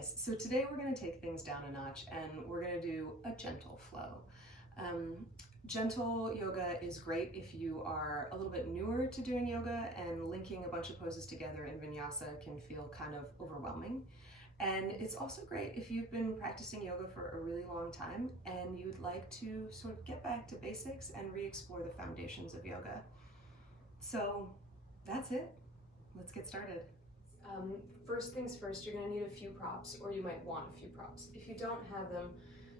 guys, so today we're going to take things down a notch and we're going to do a gentle flow. Gentle yoga is great if you are a little bit newer to doing yoga, and linking a bunch of poses together in Vinyasa can feel kind of overwhelming. And it's also great if you've been practicing yoga for a really long time and you'd like to sort of get back to basics and re-explore the foundations of yoga. So that's it. Let's get started. First things first, you're going to need a few props, or you might want a few props. If you don't have them,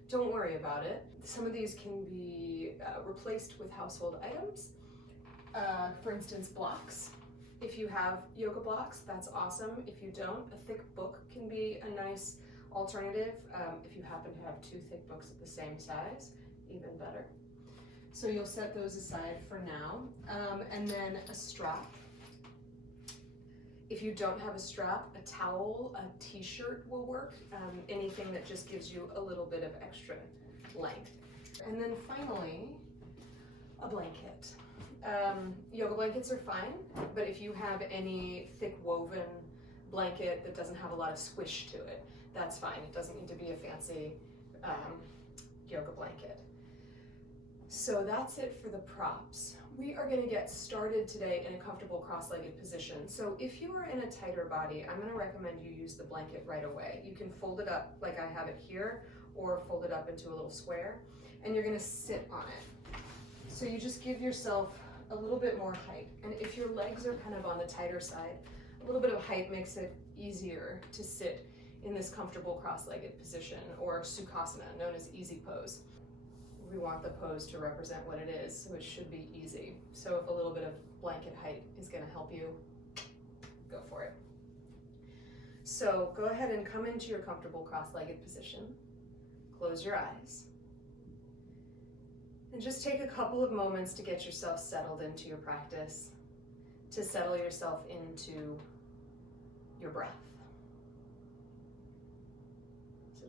don't worry about it. Some of these can be replaced with household items. For instance, blocks. If you have yoga blocks, that's awesome. If you don't, a thick book can be a nice alternative. If you happen to have two thick books at the same size, even better. So you'll set those aside for now. And then a strap. If you don't have a strap, a towel, a t-shirt will work. Anything that just gives you a little bit of extra length. And then finally, a blanket. Yoga blankets are fine, but if you have any thick woven blanket that doesn't have a lot of squish to it, that's fine. It doesn't need to be a fancy yoga blanket. So that's it for the props. We are going to get started today in a comfortable cross-legged position. So if you are in a tighter body, I'm going to recommend you use the blanket right away. You can fold it up like I have it here, or fold it up into a little square, and you're going to sit on it. So you just give yourself a little bit more height. And if your legs are kind of on the tighter side, a little bit of height makes it easier to sit in this comfortable cross-legged position, or Sukhasana, known as easy pose. We want the pose to represent what it is, so it should be easy. So if a little bit of blanket height is going to help you, go for it. So go ahead and come into your comfortable cross-legged position. Close your eyes. And just take a couple of moments to get yourself settled into your practice, to settle yourself into your breath.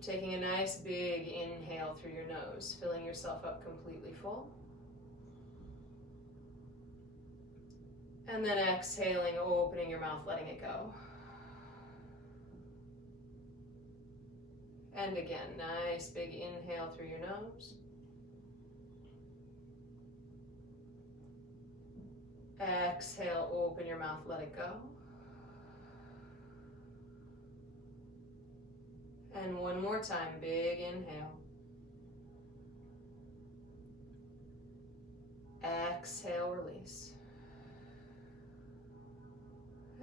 Taking a nice big inhale through your nose, filling yourself up completely full. And then exhaling, opening your mouth, letting it go. And again, nice big inhale through your nose. Exhale, open your mouth, let it go. And one more time, big inhale. Exhale, release.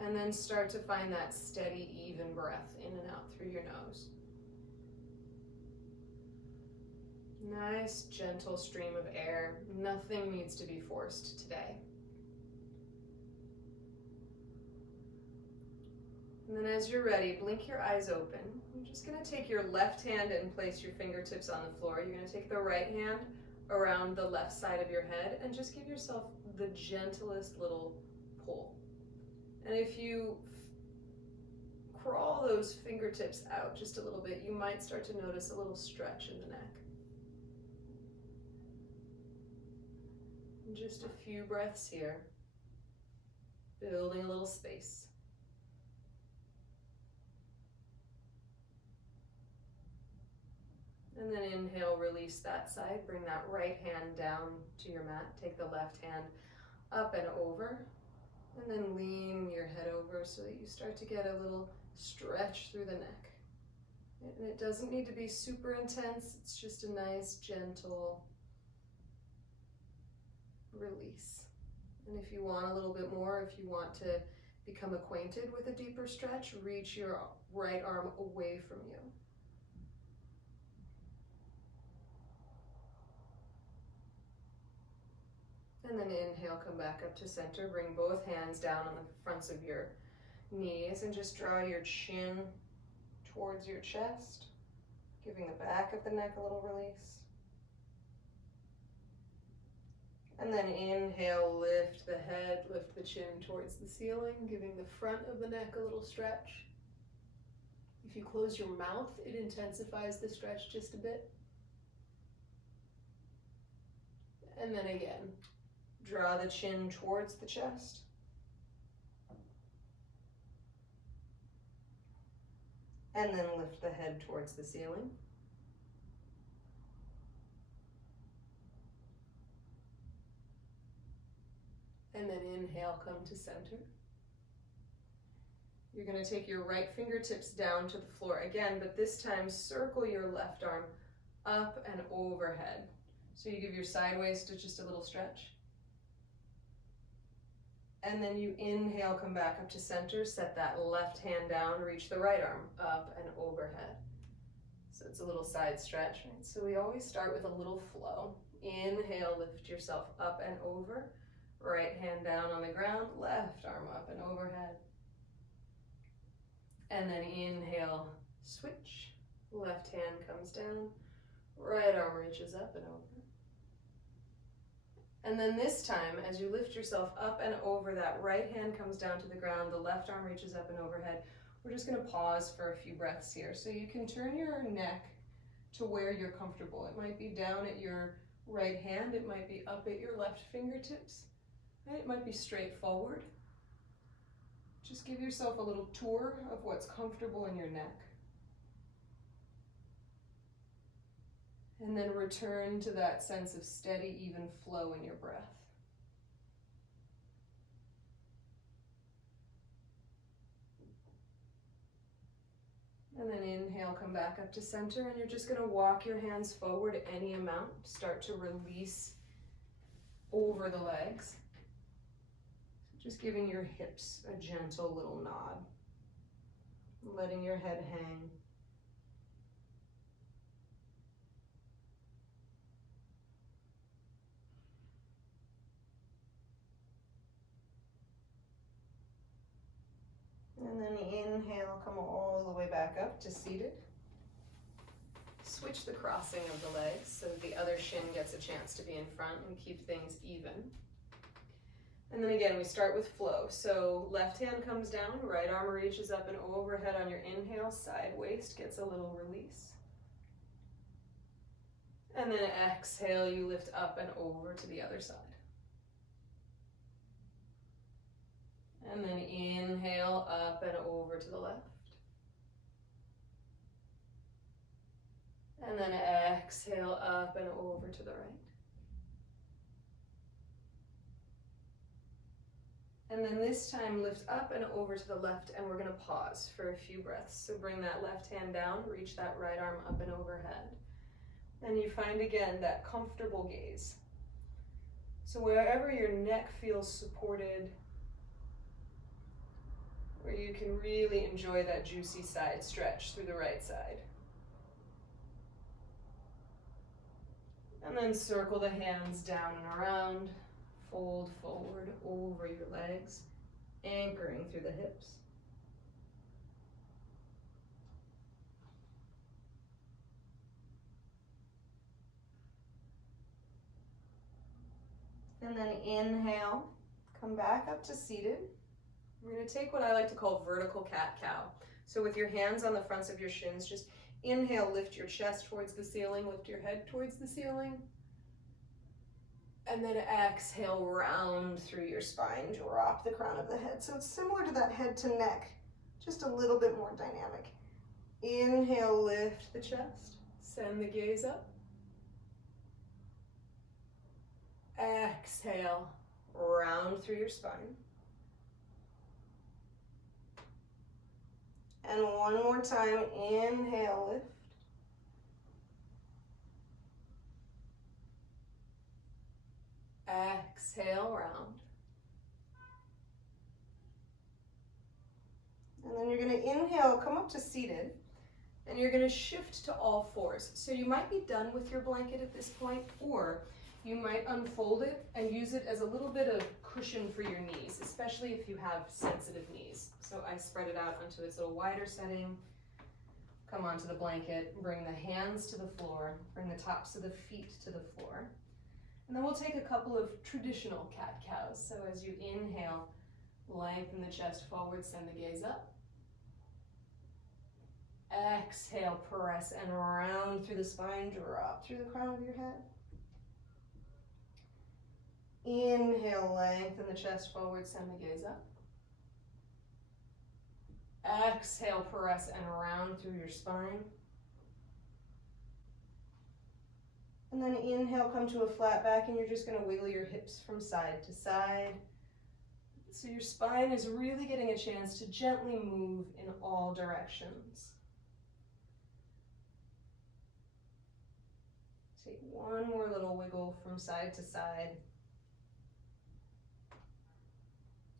And then start to find that steady, even breath in and out through your nose. Nice, gentle stream of air. Nothing needs to be forced today. And then as you're ready, blink your eyes open. You're just going to take your left hand and place your fingertips on the floor. You're going to take the right hand around the left side of your head and just give yourself the gentlest little pull. And if you crawl those fingertips out just a little bit, you might start to notice a little stretch in the neck. And just a few breaths here, building a little space. And then inhale, release that side. Bring that right hand down to your mat. Take the left hand up and over. And then lean your head over so that you start to get a little stretch through the neck. And it doesn't need to be super intense. It's just a nice, gentle release. And if you want a little bit more, if you want to become acquainted with a deeper stretch, reach your right arm away from you. And then inhale, come back up to center. Bring both hands down on the fronts of your knees and just draw your chin towards your chest, giving the back of the neck a little release. And then inhale, lift the head, lift the chin towards the ceiling, giving the front of the neck a little stretch. If you close your mouth, it intensifies the stretch just a bit. And then again, draw the chin towards the chest. And then lift the head towards the ceiling. And then inhale, come to center. You're going to take your right fingertips down to the floor again, but this time circle your left arm up and overhead. So you give your side waist just a little stretch. And then you inhale, come back up to center, set that left hand down, reach the right arm up and overhead. So it's a little side stretch, right? So we always start with a little flow. Inhale, lift yourself up and over. Right hand down on the ground, left arm up and overhead. And then inhale, switch. Left hand comes down, right arm reaches up and over. And then this time, as you lift yourself up and over, that right hand comes down to the ground, the left arm reaches up and overhead. We're just going to pause for a few breaths here. So you can turn your neck to where you're comfortable. It might be down at your right hand, it might be up at your left fingertips, and it might be straight forward. Just give yourself a little tour of what's comfortable in your neck. And then return to that sense of steady, even flow in your breath. And then inhale, come back up to center, and you're just going to walk your hands forward any amount. Start to release over the legs. Just giving your hips a gentle little nod. Letting your head hang. And then inhale, come all the way back up to seated. Switch the crossing of the legs so the other shin gets a chance to be in front and keep things even. And then again, we start with flow. So left hand comes down, right arm reaches up and overhead on your inhale, side waist gets a little release. And then exhale, you lift up and over to the other side. And then inhale, up and over to the left. And then exhale, up and over to the right. And then this time lift up and over to the left, and we're going to pause for a few breaths. So bring that left hand down, reach that right arm up and overhead. And you find again that comfortable gaze. So wherever your neck feels supported, where you can really enjoy that juicy side stretch through the right side. And then circle the hands down and around. Fold forward over your legs, anchoring through the hips. And then inhale, come back up to seated. We're going to take what I like to call vertical cat-cow. So with your hands on the fronts of your shins, just inhale, lift your chest towards the ceiling, lift your head towards the ceiling. And then exhale, round through your spine, drop the crown of the head. So it's similar to that head to neck, just a little bit more dynamic. Inhale, lift the chest, send the gaze up. Exhale, round through your spine. And one more time, inhale, lift. Exhale, round. And then you're going to inhale, come up to seated, and you're going to shift to all fours. So you might be done with your blanket at this point, or you might unfold it and use it as a little bit of cushion for your knees, especially if you have sensitive knees. So I spread it out onto its little wider setting, come onto the blanket, bring the hands to the floor, bring the tops of the feet to the floor. And then we'll take a couple of traditional cat-cows. So as you inhale, lengthen the chest forward, send the gaze up. Exhale, press and round through the spine, drop through the crown of your head. Inhale, lengthen the chest forward, send the gaze up. Exhale, press and round through your spine. And then inhale, come to a flat back, and you're just going to wiggle your hips from side to side. So your spine is really getting a chance to gently move in all directions. Take one more little wiggle from side to side.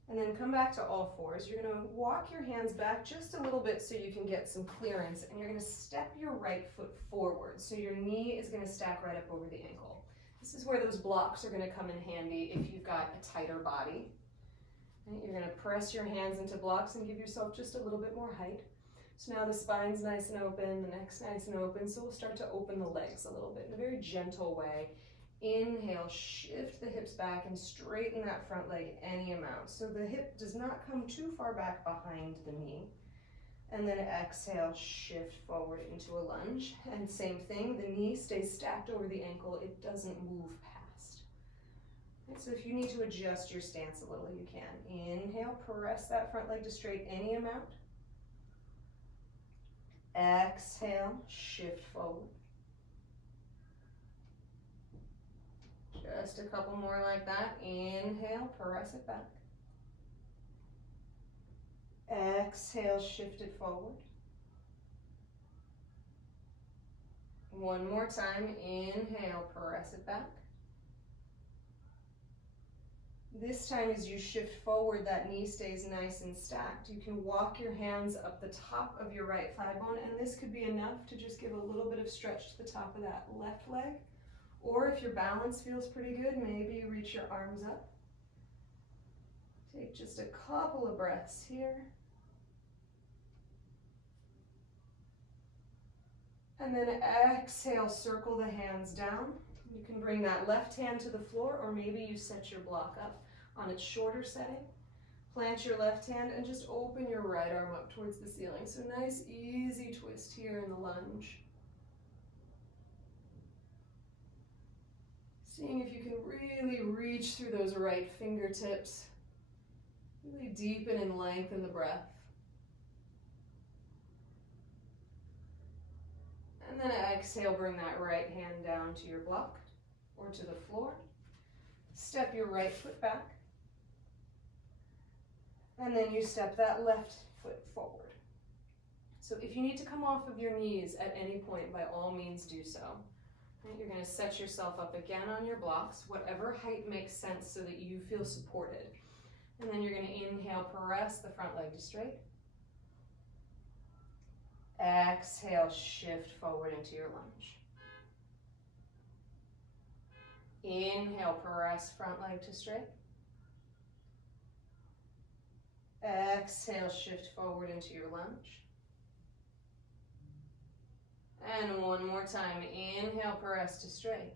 And then come back to all fours. You're going to walk your hands back just a little bit so you can get some clearance, and you're going to step your right foot forward. So your knee is going to stack right up over the ankle. This is where those blocks are going to come in handy if you've got a tighter body. And you're going to press your hands into blocks and give yourself just a little bit more height. So now the spine's nice and open, the neck's nice and open, so we'll start to open the legs a little bit in a very gentle way. Inhale, shift the hips back and straighten that front leg any amount. So the hip does not come too far back behind the knee. And then exhale, shift forward into a lunge. And same thing, the knee stays stacked over the ankle. It doesn't move past. Right, so if you need to adjust your stance a little, you can. Inhale, press that front leg to straight any amount. Exhale, shift forward. Just a couple more like that. Inhale, press it back. Exhale, shift it forward. One more time. Inhale, press it back. This time as you shift forward, that knee stays nice and stacked. You can walk your hands up the top of your right thigh bone, and this could be enough to just give a little bit of stretch to the top of that left leg. Or if your balance feels pretty good, maybe you reach your arms up. Take just a couple of breaths here. And then exhale, circle the hands down. You can bring that left hand to the floor, or maybe you set your block up on its shorter setting. Plant your left hand and just open your right arm up towards the ceiling. So nice, easy twist here in the lunge. Seeing if you can really reach through those right fingertips. Really deepen and lengthen the breath. And then exhale, bring that right hand down to your block or to the floor. Step your right foot back. And then you step that left foot forward. So if you need to come off of your knees at any point, by all means do so. You're going to set yourself up again on your blocks, whatever height makes sense so that you feel supported. And then you're going to inhale, press the front leg to straight. Exhale, shift forward into your lunge. Inhale, press front leg to straight. Exhale, shift forward into your lunge. And one more time. Inhale, press to straight.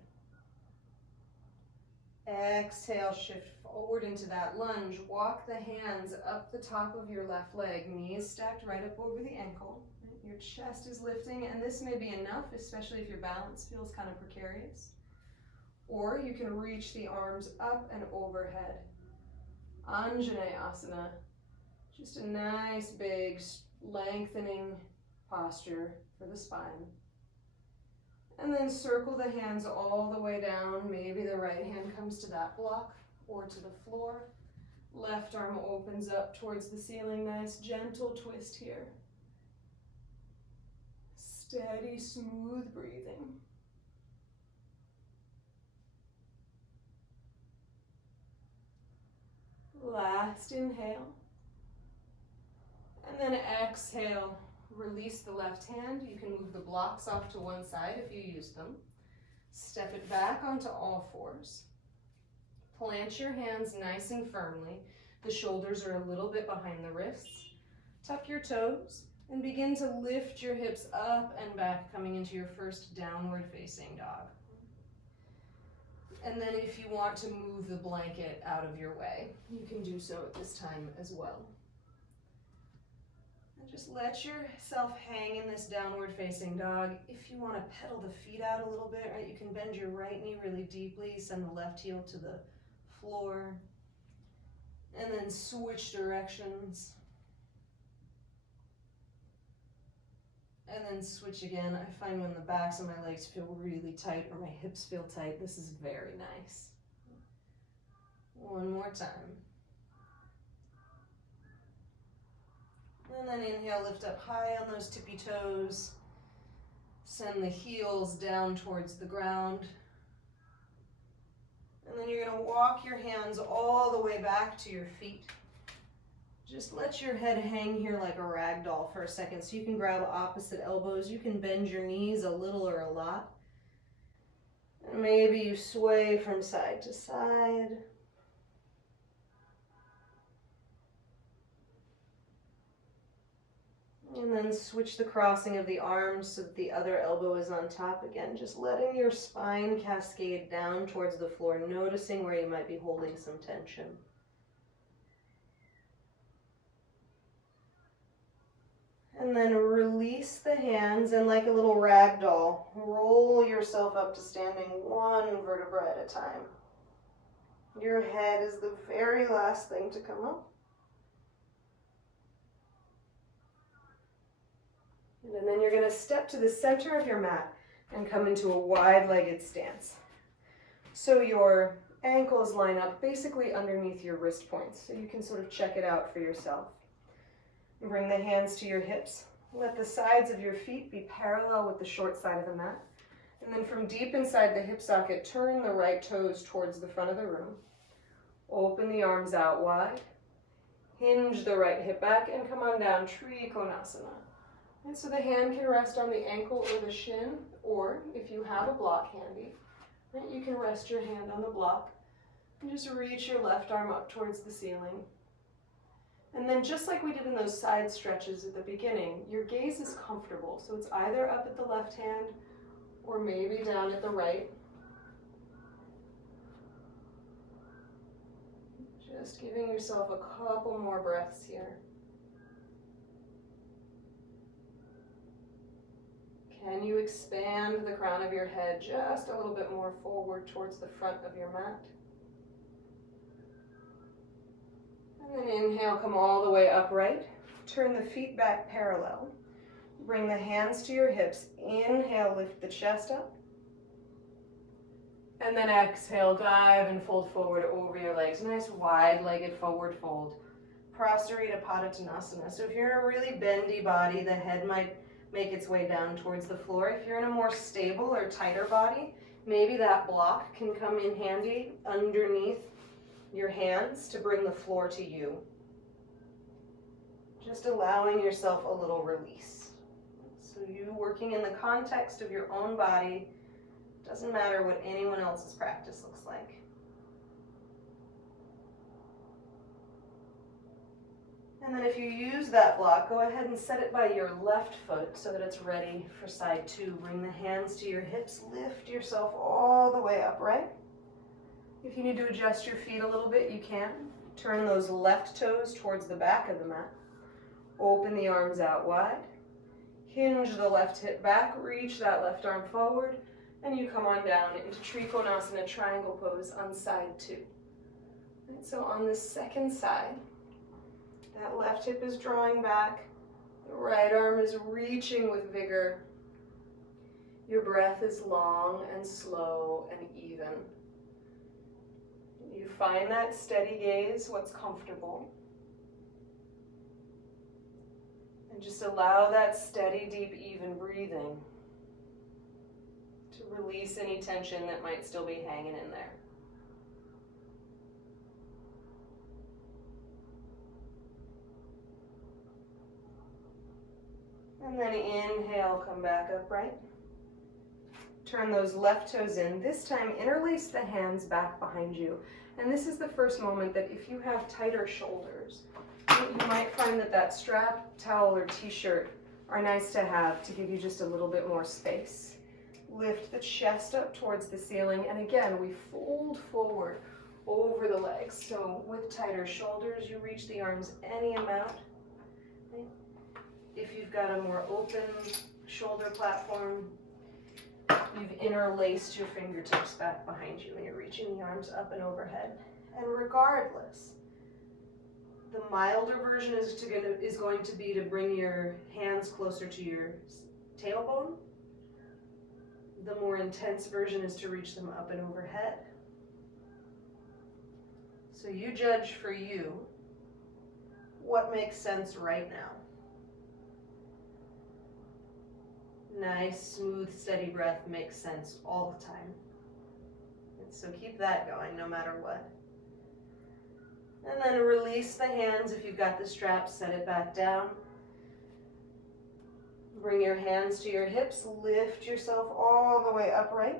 Exhale, shift forward into that lunge. Walk the hands up the top of your left leg. Knees stacked right up over the ankle. Your chest is lifting, and this may be enough, especially if your balance feels kind of precarious. Or you can reach the arms up and overhead. Anjaneyasana. Just a nice, big, lengthening posture for the spine. And then circle the hands all the way down. Maybe the right hand comes to that block or to the floor. Left arm opens up towards the ceiling. Nice, gentle twist here. Steady, smooth breathing. Last inhale. And then exhale. Release the left hand. You can move the blocks off to one side if you use them. Step it back onto all fours. Plant your hands nice and firmly. The shoulders are a little bit behind the wrists. Tuck your toes and begin to lift your hips up and back, coming into your first downward facing dog. And then if you want to move the blanket out of your way, you can do so at this time as well. And just let yourself hang in this downward facing dog. If you want to pedal the feet out a little bit, right, you can bend your right knee really deeply, send the left heel to the floor, and then switch directions. then switch again. I find when the backs of my legs feel really tight or my hips feel tight, this is very nice. One more time. And then inhale, lift up high on those tippy toes. Send the heels down towards the ground. And then you're going to walk your hands all the way back to your feet. Just let your head hang here like a rag doll for a second, so you can grab opposite elbows. You can bend your knees a little or a lot. And maybe you sway from side to side. And then switch the crossing of the arms so that the other elbow is on top again. Just letting your spine cascade down towards the floor, noticing where you might be holding some tension. And then release the hands and, like a little rag doll, roll yourself up to standing one vertebra at a time. Your head is the very last thing to come up. And then you're going to step to the center of your mat and come into a wide-legged stance. So your ankles line up basically underneath your wrist points, so you can sort of check it out for yourself. Bring the hands to your hips. Let the sides of your feet be parallel with the short side of the mat. And then from deep inside the hip socket, turn the right toes towards the front of the room. Open the arms out wide. Hinge the right hip back and come on down, Trikonasana. And so the hand can rest on the ankle or the shin, or if you have a block handy, right, you can rest your hand on the block and just reach your left arm up towards the ceiling. And then just like we did in those side stretches at the beginning, your gaze is comfortable. So it's either up at the left hand or maybe down at the right. Just giving yourself a couple more breaths here. Can you expand the crown of your head just a little bit more forward towards the front of your mat? And then inhale, come all the way upright. Turn the feet back parallel. Bring the hands to your hips. Inhale, lift the chest up. And then exhale, dive and fold forward over your legs. Nice wide-legged forward fold. Prasarita Padottanasana. So if you're in a really bendy body, the head might make its way down towards the floor. If you're in a more stable or tighter body, maybe that block can come in handy underneath your hands to bring the floor to you. Just allowing yourself a little release. So you working in the context of your own body, doesn't matter what anyone else's practice looks like. And then if you use that block, go ahead and set it by your left foot so that it's ready for side two. Bring the hands to your hips, lift yourself all the way upright. If you need to adjust your feet a little bit, you can. Turn those left toes towards the back of the mat. Open the arms out wide. Hinge the left hip back, reach that left arm forward, and you come on down into Trikonasana, triangle pose on side two. And so on the second side, that left hip is drawing back, the right arm is reaching with vigor. Your breath is long and slow and even. You find that steady gaze, what's comfortable. And just allow that steady, deep, even breathing to release any tension that might still be hanging in there. And then inhale, come back upright. Turn those left toes in. This time, interlace the hands back behind you. And this is the first moment that if you have tighter shoulders, you might find that that strap, towel, or t-shirt are nice to have to give you just a little bit more space. Lift the chest up towards the ceiling. And again, we fold forward over the legs. So with tighter shoulders, you reach the arms any amount. If you've got a more open shoulder platform, you've interlaced your fingertips back behind you and you're reaching the arms up and overhead. And regardless, the milder version is going to be to bring your hands closer to your tailbone. The more intense version is to reach them up and overhead. So you judge for you what makes sense right now. Nice, smooth, steady breath makes sense all the time. And so keep that going no matter what. And then release the hands. If you've got the strap, set it back down. Bring your hands to your hips. Lift yourself all the way upright.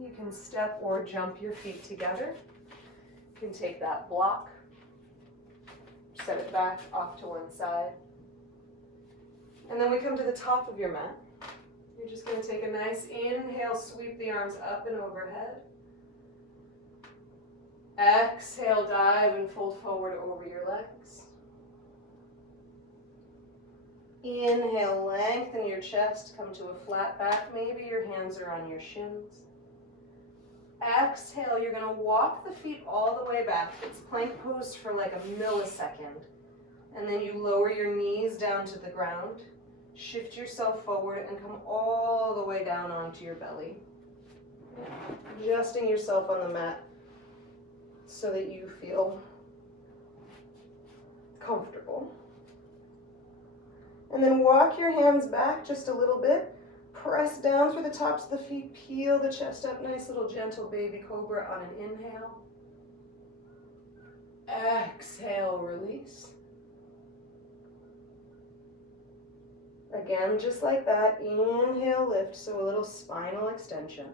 You can step or jump your feet together. You can take that block, set it back off to one side. And then we come to the top of your mat. You're just going to take a nice inhale, sweep the arms up and overhead. Exhale, dive and fold forward over your legs. Inhale, lengthen your chest, come to a flat back. Maybe your hands are on your shins. Exhale, you're going to walk the feet all the way back. It's plank pose for like a millisecond. And then you lower your knees down to the ground. Shift yourself forward and come all the way down onto your belly. Adjusting yourself on the mat so that you feel comfortable. And then walk your hands back just a little bit. Press down through the tops of the feet. Peel the chest up. Nice little gentle baby cobra on an inhale. Exhale, release. Again, just like that, inhale, lift, so a little spinal extension.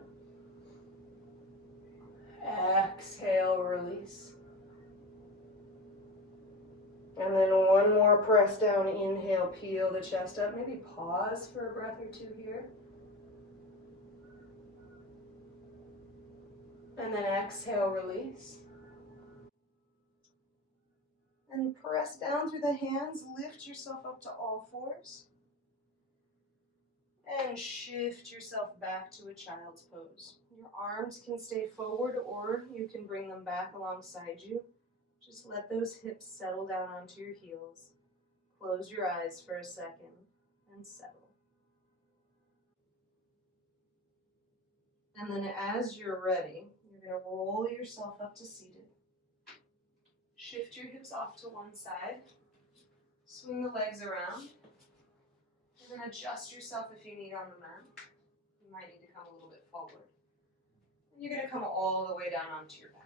Exhale, release. And then one more press down, inhale, peel the chest up. Maybe pause for a breath or two here. And then exhale, release. And press down through the hands, lift yourself up to all fours. And shift yourself back to a child's pose. Your arms can stay forward or you can bring them back alongside you. Just let those hips settle down onto your heels. Close your eyes for a second and settle. And then as you're ready, you're going to roll yourself up to seated. Shift your hips off to one side. Swing the legs around. You're going to adjust yourself if you need on the mat. You might need to come a little bit forward. And you're going to come all the way down onto your back.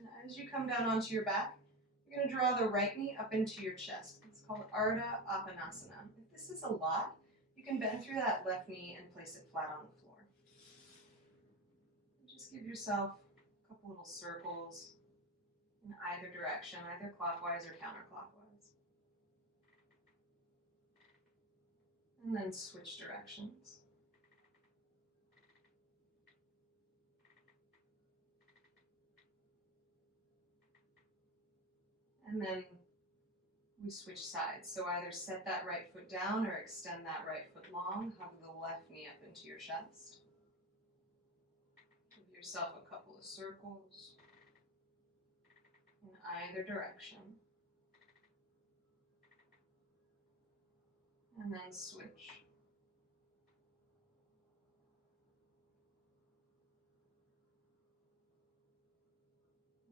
And as you come down onto your back, you're going to draw the right knee up into your chest. It's called Ardha Apanasana. If this is a lot, you can bend through that left knee and place it flat on the floor. Just give yourself a couple little circles in either direction, either clockwise or counterclockwise. And then switch directions. And then we switch sides. So either set that right foot down or extend that right foot long. Hug the left knee up into your chest. Give yourself a couple of circles in either direction. And then switch.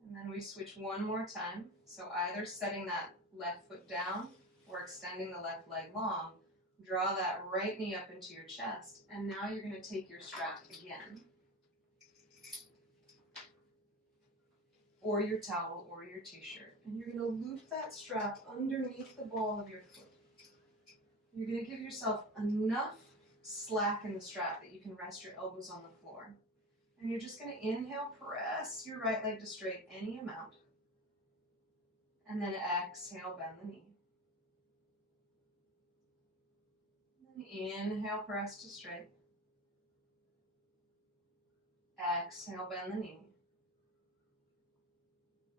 And then we switch one more time. So either setting that left foot down or extending the left leg long. Draw that right knee up into your chest. And now you're going to take your strap again. Or your towel or your t-shirt. And you're going to loop that strap underneath the ball of your foot. You're going to give yourself enough slack in the strap that you can rest your elbows on the floor. And you're just going to inhale, press your right leg to straight any amount. And then exhale, bend the knee. And inhale, press to straight. Exhale, bend the knee.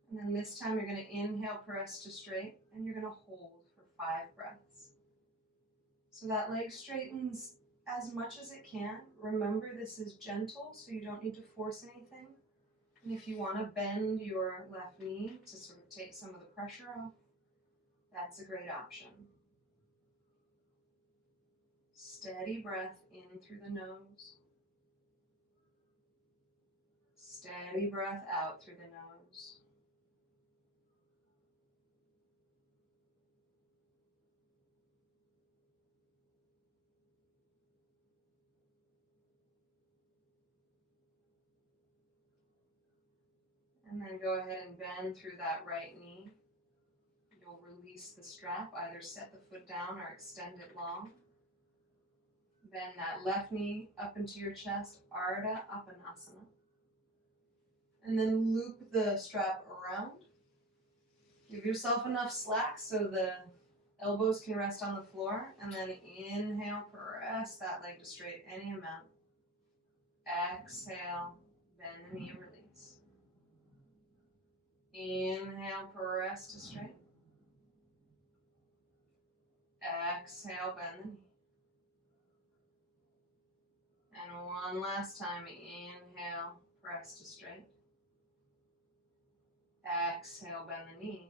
And then this time you're going to inhale, press to straight, and you're going to hold for 5 breaths. So that leg straightens as much as it can. Remember, this is gentle, so you don't need to force anything. And if you want to bend your left knee to sort of take some of the pressure off, that's a great option. Steady breath in through the nose. Steady breath out through the nose. And then go ahead and bend through that right knee. You'll release the strap, either set the foot down or extend it long. Bend that left knee up into your chest, Ardha Apanasana. And then loop the strap around. Give yourself enough slack so the elbows can rest on the floor. And then inhale, press that leg to straight any amount. Exhale, bend the knee, release. Inhale, press to straight. Exhale, bend the knee. And one last time, inhale, press to straight. Exhale, bend the knee.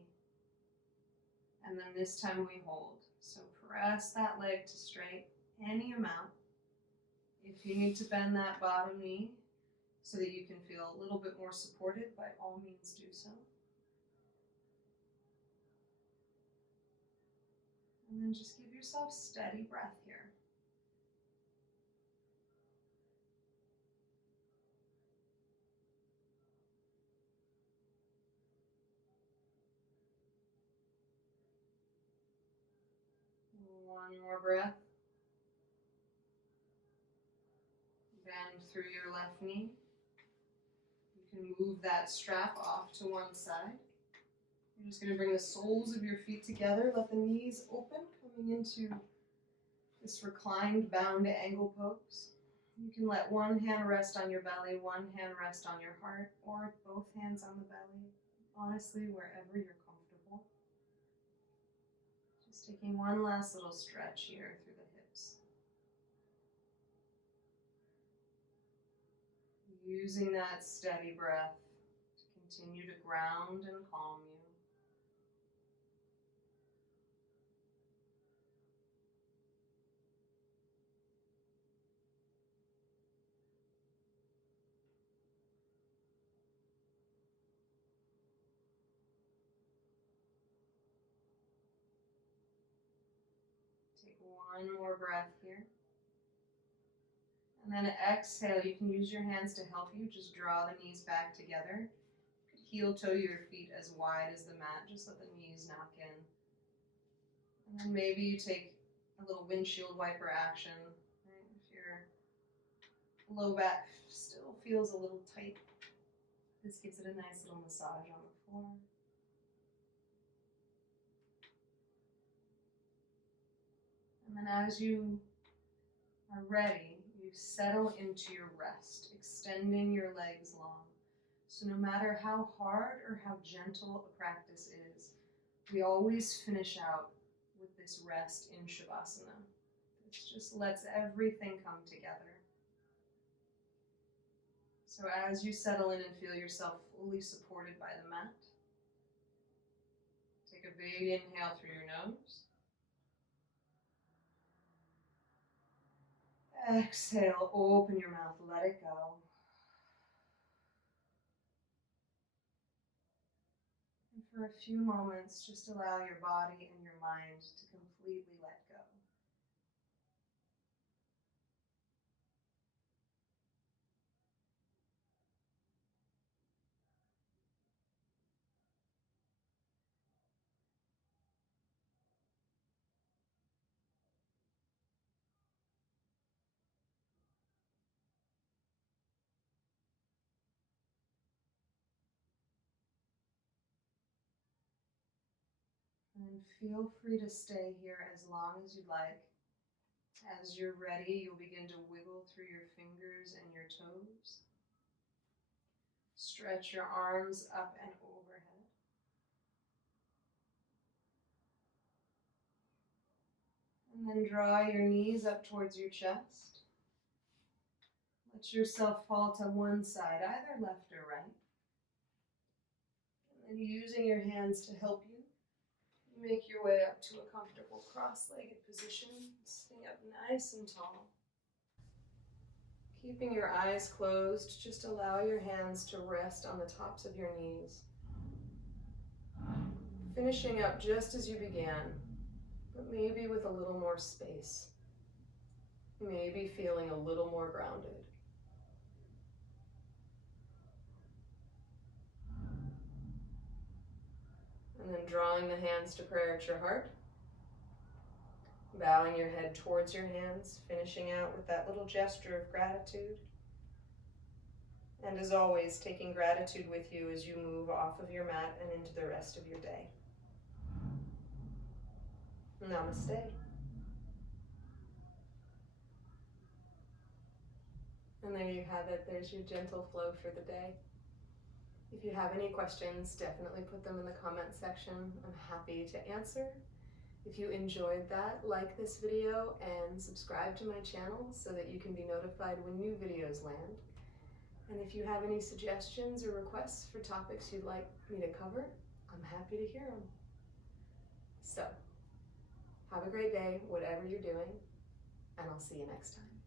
And then this time we hold. So press that leg to straight, any amount. If you need to bend that bottom knee so that you can feel a little bit more supported, by all means do so. And then just give yourself steady breath here. One more breath. Bend through your left knee. You can move that strap off to one side. You're just going to bring the soles of your feet together. Let the knees open, coming into this reclined bound angle pose. You can let one hand rest on your belly, one hand rest on your heart, or both hands on the belly. Honestly, wherever you're comfortable. Just taking one last little stretch here through the hips. Using that steady breath to continue to ground and calm you. Take one more breath here. And then exhale, you can use your hands to help you. Just draw the knees back together. You could heel toe your feet as wide as the mat. Just let the knees knock in. And then maybe you take a little windshield wiper action. Right? If your low back still feels a little tight, this gives it a nice little massage on the floor. And then as you are ready, you settle into your rest, extending your legs long. So no matter how hard or how gentle a practice is, we always finish out with this rest in Shavasana. It just lets everything come together. So as you settle in and feel yourself fully supported by the mat, take a big inhale through your nose. Exhale, open your mouth, let it go. And for a few moments, just allow your body and your mind to completely let go. And feel free to stay here as long as you'd like. As you're ready, you'll begin to wiggle through your fingers and your toes. Stretch your arms up and overhead. And then draw your knees up towards your chest. Let yourself fall to one side, either left or right. And then using your hands to help you, Make your way up to a comfortable cross-legged position, sitting up nice and tall. Keeping your eyes closed, just allow your hands to rest on the tops of your knees. Finishing up just as you began, but maybe with a little more space. Maybe feeling a little more grounded. And then drawing the hands to prayer at your heart. Bowing your head towards your hands, finishing out with that little gesture of gratitude. And as always, taking gratitude with you as you move off of your mat and into the rest of your day. Namaste. And there you have it. There's your gentle flow for the day. If you have any questions, definitely put them in the comment section. I'm happy to answer. If you enjoyed that, like this video and subscribe to my channel so that you can be notified when new videos land. And if you have any suggestions or requests for topics you'd like me to cover, I'm happy to hear them. So, have a great day, whatever you're doing, and I'll see you next time.